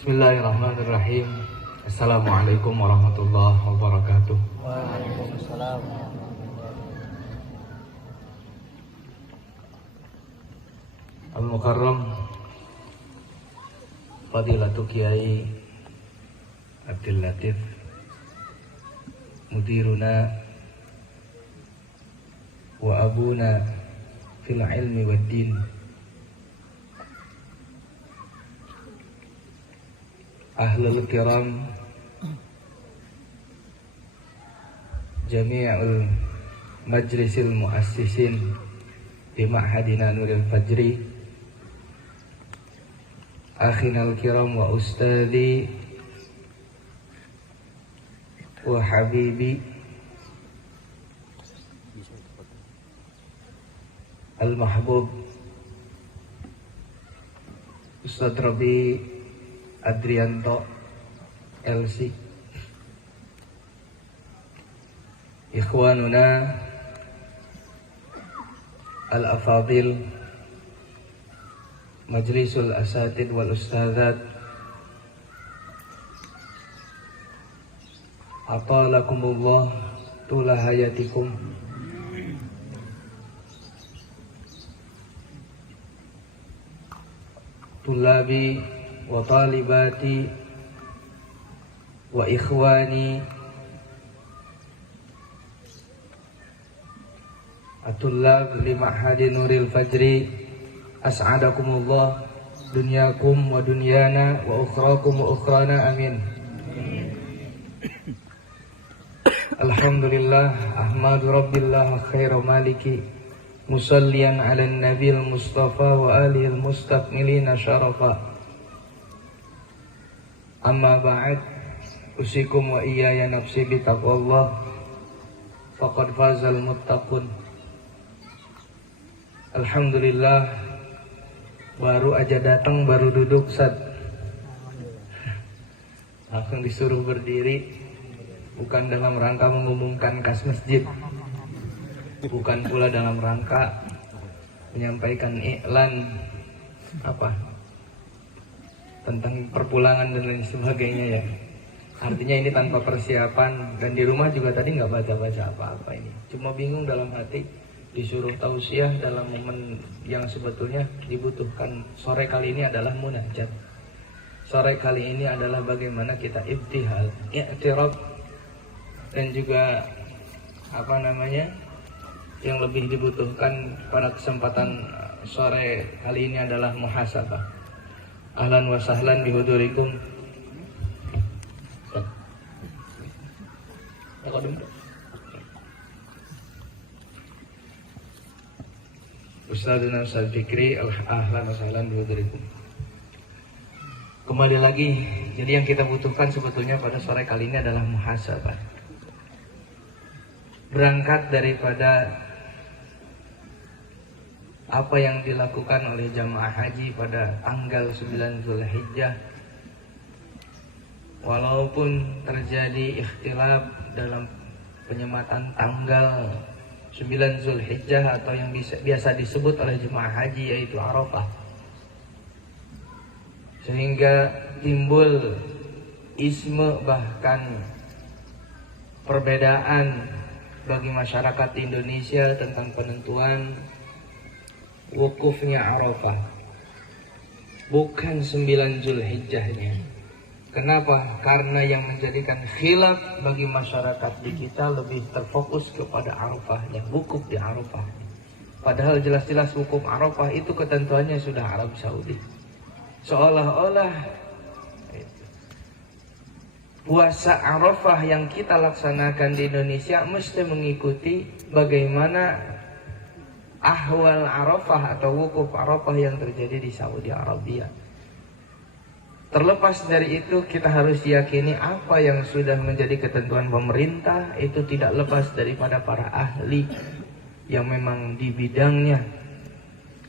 Bismillahirrahmanirrahim. Assalamualaikum warahmatullahi wabarakatuh. Waalaikumsalam. Al-Mukarram Fadilatul Kiai Abdul Latif Mudiruna wa abuna fil ilmi wad din, ahlul kiram, jami'ul majlisil muassisin di Ma'hadina Nuril Fajri, akhinal kiram wa ustadi wa habibi al-mahbub Ustadz Rabi Adrianto LC, ikhwanuna al-afadil, majlisul asatid wal ustadzat, atalakumullah tula hayatikum, tulabi wa talibati wa ikhwani at-tullab li Ma'hadi Nuril Fajri, as'adakumullah dunyakum wa dunyana wa ukhrakum wa ukhrana, amin. Alhamdulillah ahmadu rabbillah khairu maliki musallian ala nabil mustafa wa alihil mustaqmilina syarafa, amma ba'd, usikum wa iyaya nafsi bitaqwallah faqad fazal muttaqun. Alhamdulillah baru aja datang, baru duduk langsung disuruh berdiri, bukan dalam rangka mengumumkan kas masjid, bukan pula dalam rangka menyampaikan iklan tentang perpulangan dan lain sebagainya ya. Artinya ini tanpa persiapan, dan di rumah juga tadi nggak baca-baca apa-apa ini. Cuma bingung dalam hati, disuruh tausiah dalam momen yang sebetulnya dibutuhkan. Sore kali ini adalah munajat. Sore kali ini adalah bagaimana kita ibtihal, i'tiraf, dan juga yang lebih dibutuhkan pada kesempatan sore kali ini adalah muhasabah. Ahlan wa sahlan bihudurikum. Ustadzuna Ustadz Fikri, ahlan wa sahlan bihudurikum. Kembali lagi, jadi yang kita butuhkan sebetulnya pada sore kali ini adalah muhasabah. Berangkat daripada apa yang dilakukan oleh jamaah haji pada tanggal 9 Zulhijjah, walaupun terjadi ikhtilaf dalam penyematan tanggal 9 Zulhijjah atau yang biasa disebut oleh jemaah haji yaitu Arafah, sehingga timbul isme bahkan perbedaan bagi masyarakat Indonesia tentang penentuan wukufnya Arafah, bukan 9 Zulhijjahnya. Kenapa? Karena yang menjadikan khilaf bagi masyarakat di kita lebih terfokus kepada Arafahnya, wukuf di Arafah. Padahal jelas-jelas wukuf Arafah itu ketentuannya sudah Arab Saudi. Seolah-olah puasa Arafah yang kita laksanakan di Indonesia mesti mengikuti bagaimana ahwal Arafah atau wukuf Arafah yang terjadi di Saudi Arabia. Terlepas dari itu, kita harus yakini apa yang sudah menjadi ketentuan pemerintah itu tidak lepas daripada para ahli yang memang di bidangnya,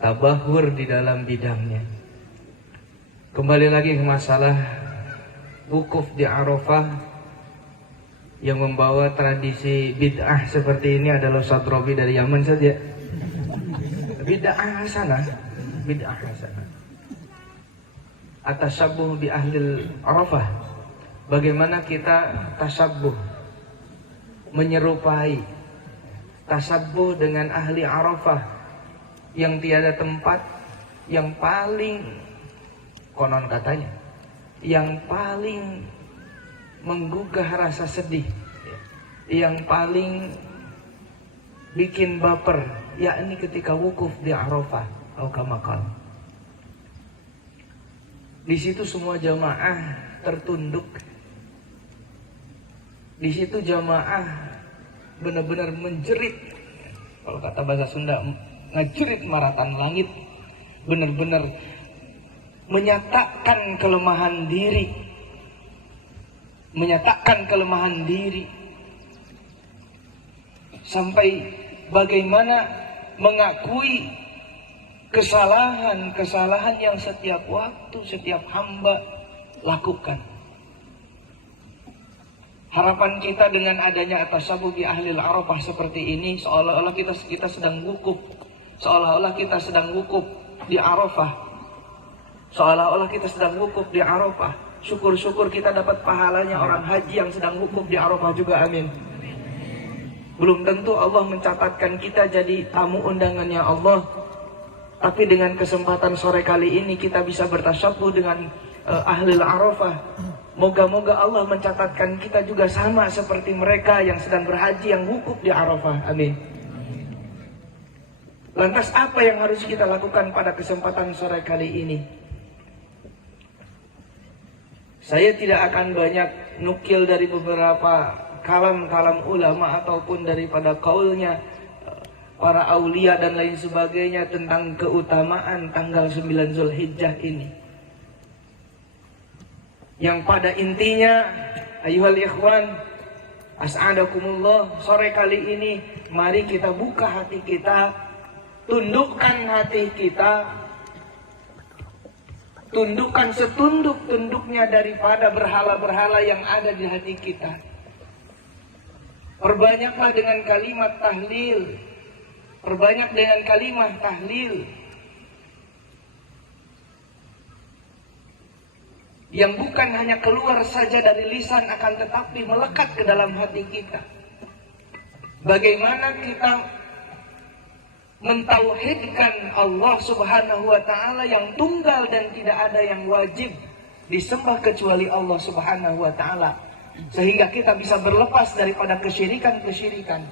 tabahur di dalam bidangnya. Kembali lagi ke masalah wukuf di Arafah, yang membawa tradisi bid'ah seperti ini adalah Ustadz Robi dari Yaman saja. Bid'ah hasanah, bid'ah hasanah. At-tashabbuh bi ahlil Arafah. Bagaimana kita tashabbuh, menyerupai, tashabbuh dengan ahli Arafah yang tiada tempat, yang paling konon katanya, yang paling menggugah rasa sedih, yang paling bikin baper, yakni ketika wukuf di Arafah atau kamakal. Di situ semua jamaah tertunduk. Di situ jamaah benar-benar menjerit. Kalau kata bahasa Sunda, ngejerit maratan langit. Benar-benar menyatakan kelemahan diri. Menyatakan kelemahan diri. Sampai bagaimana mengakui kesalahan-kesalahan yang setiap waktu, setiap hamba lakukan. Harapan kita dengan adanya at-tashabbuh bi ahlil Arafah seperti ini, seolah-olah kita sedang wukuf, seolah-olah kita sedang wukuf di Arafah, seolah-olah kita sedang wukuf di Arafah. Syukur-syukur kita dapat pahalanya orang haji yang sedang wukuf di Arafah juga, amin. Belum tentu Allah mencatatkan kita jadi tamu undangannya Allah, tapi dengan kesempatan sore kali ini kita bisa bertasyabbuh dengan ahlil Arafah. Moga-moga Allah mencatatkan kita juga sama seperti mereka yang sedang berhaji, yang wukuf di Arafah, amin. Lantas apa yang harus kita lakukan pada kesempatan sore kali ini? Saya tidak akan banyak nukil dari beberapa kalam-kalam ulama ataupun daripada kaulnya para aulia dan lain sebagainya tentang keutamaan tanggal 9 Zulhijjah ini. Yang pada intinya, ayuhal ikhwan, as'adakumullah, sore kali ini mari kita buka hati kita, tundukkan hati kita, tundukkan setunduk-tunduknya daripada berhala-berhala yang ada di hati kita. Perbanyaklah dengan kalimat tahlil, perbanyak dengan kalimat tahlil yang bukan hanya keluar saja dari lisan, akan tetapi melekat ke dalam hati kita. Bagaimana kita mentauhidkan Allah Subhanahu wa ta'ala yang tunggal dan tidak ada yang wajib disembah kecuali Allah Subhanahu wa ta'ala, sehingga kita bisa berlepas daripada kesyirikan-kesyirikan.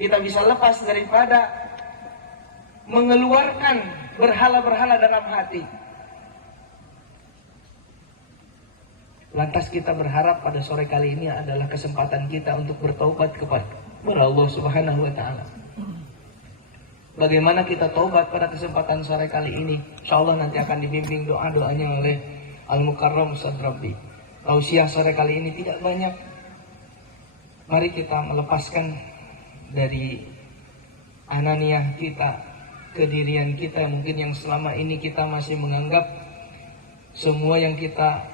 Kita bisa lepas daripada mengeluarkan berhala-berhala dalam hati. Lantas kita berharap pada sore kali ini adalah kesempatan kita untuk bertaubat kepada Allah Subhanahu wa ta'ala. Bagaimana kita taubat pada kesempatan sore kali ini? Insyaallah nanti akan dibimbing doa-doanya oleh Al-Mukarram Ustaz Rabbi. Tausiah sore kali ini tidak banyak. Mari kita melepaskan dari ananiah kita, kedirian kita mungkin yang selama ini kita masih menganggap semua yang kita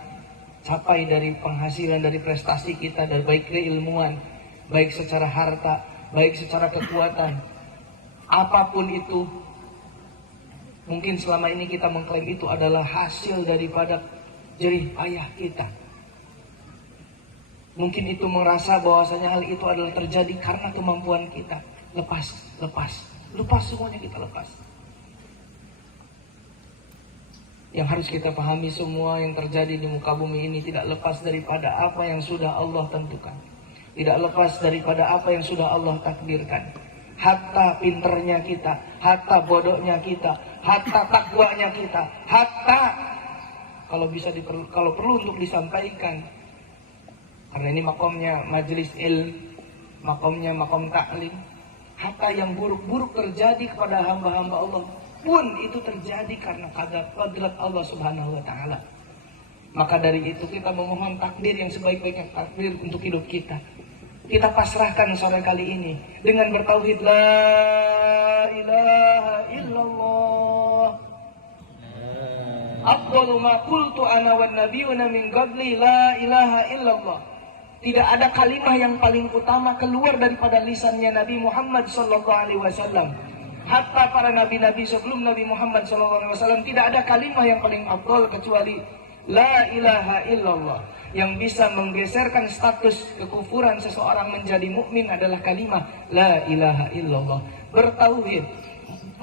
capai dari penghasilan, dari prestasi kita, dari baik keilmuan, baik secara harta, baik secara kekuatan, apapun itu, mungkin selama ini kita mengklaim itu adalah hasil daripada jerih payah kita. Mungkin itu merasa bahwasanya hal itu adalah terjadi karena kemampuan kita. Lepas semuanya, kita lepas. Yang harus kita pahami, semua yang terjadi di muka bumi ini tidak lepas daripada apa yang sudah Allah tentukan, tidak lepas daripada apa yang sudah Allah takdirkan. Hatta pinternya kita, hatta bodohnya kita, hatta takwanya kita, hatta kalau perlu untuk disampaikan, karena ini makomnya majelis ilm, makomnya makom taklim, hatta yang buruk-buruk terjadi kepada hamba-hamba Allah pun itu terjadi karena qadrat Allah Subhanahu wa ta'ala. Maka dari itu kita memohon takdir yang sebaik-baiknya takdir untuk hidup kita. Kita pasrahkan sore kali ini dengan bertauhid la ilaha illallah. Afdalu ma qultu ana wan nabiyuna min qabli la ilaha illallah. Tidak ada kalimat yang paling utama keluar daripada lisannya Nabi Muhammad sallallahu alaihi wasallam. Hatta para nabi-nabi sebelum Nabi Muhammad SAW tidak ada kalimah yang paling afdal kecuali La ilaha illallah. Yang bisa menggeserkan status kekufuran seseorang menjadi mukmin adalah kalimat la ilaha illallah. Bertauhid.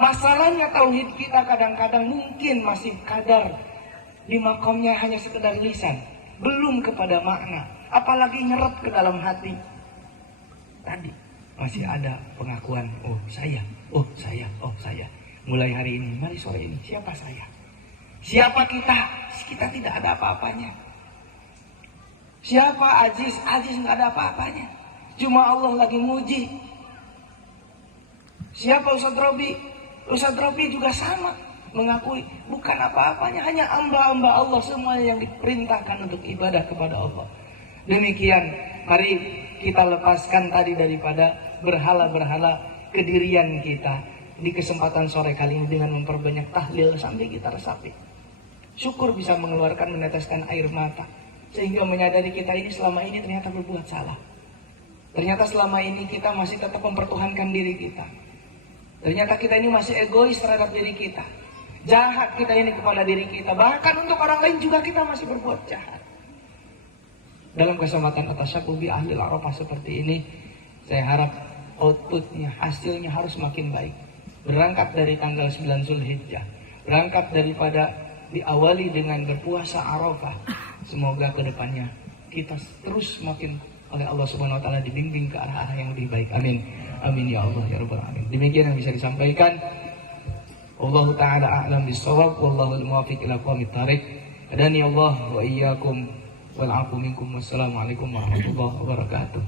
Masalahnya tauhid kita kadang-kadang mungkin masih kadar di makomnya hanya sekedar lisan, belum kepada makna, apalagi nyerap ke dalam hati. Tadi masih ada pengakuan, oh saya. Mulai hari ini, mari sore ini, siapa saya? Siapa kita? Kita tidak ada apa-apanya. Siapa Aziz? Aziz nggak ada apa-apanya. Cuma Allah lagi muji. Siapa Ustadz Robi? Ustadz Robi juga sama, mengakui bukan apa-apanya, hanya hamba-hamba Allah semuanya yang diperintahkan untuk ibadah kepada Allah. Demikian, mari kita lepaskan tadi daripada berhala-berhala kedirian kita di kesempatan sore kali ini dengan memperbanyak tahlil sampai kita resapi. Syukur bisa mengeluarkan, meneteskan air mata, sehingga menyadari kita ini selama ini ternyata berbuat salah. Ternyata selama ini kita masih tetap mempertuhankan diri kita. Ternyata kita ini masih egois terhadap diri kita. Jahat kita ini kepada diri kita. Bahkan untuk orang lain juga kita masih berbuat jahat. Dalam kesempatan atas syakubi ahli Arafah seperti ini, saya harap outputnya, hasilnya harus makin baik. Berangkat dari tanggal 9 Zulhijjah. Berangkat daripada diawali dengan berpuasa Arafah. Semoga kedepannya kita terus makin oleh Allah Subhanahu Wa Taala dibimbing ke arah-arah yang lebih baik. Amin. Amin ya Allah ya Rabbal Alamin. Demikian yang bisa disampaikan. Allah Ta'ala a'lam bis-shawab. Wallahu al-muwaffiq ila aqwamit thariq. Adani Allah wa iyyakum wal 'afwu minkum. Wassalamualaikum warahmatullahi wabarakatuh.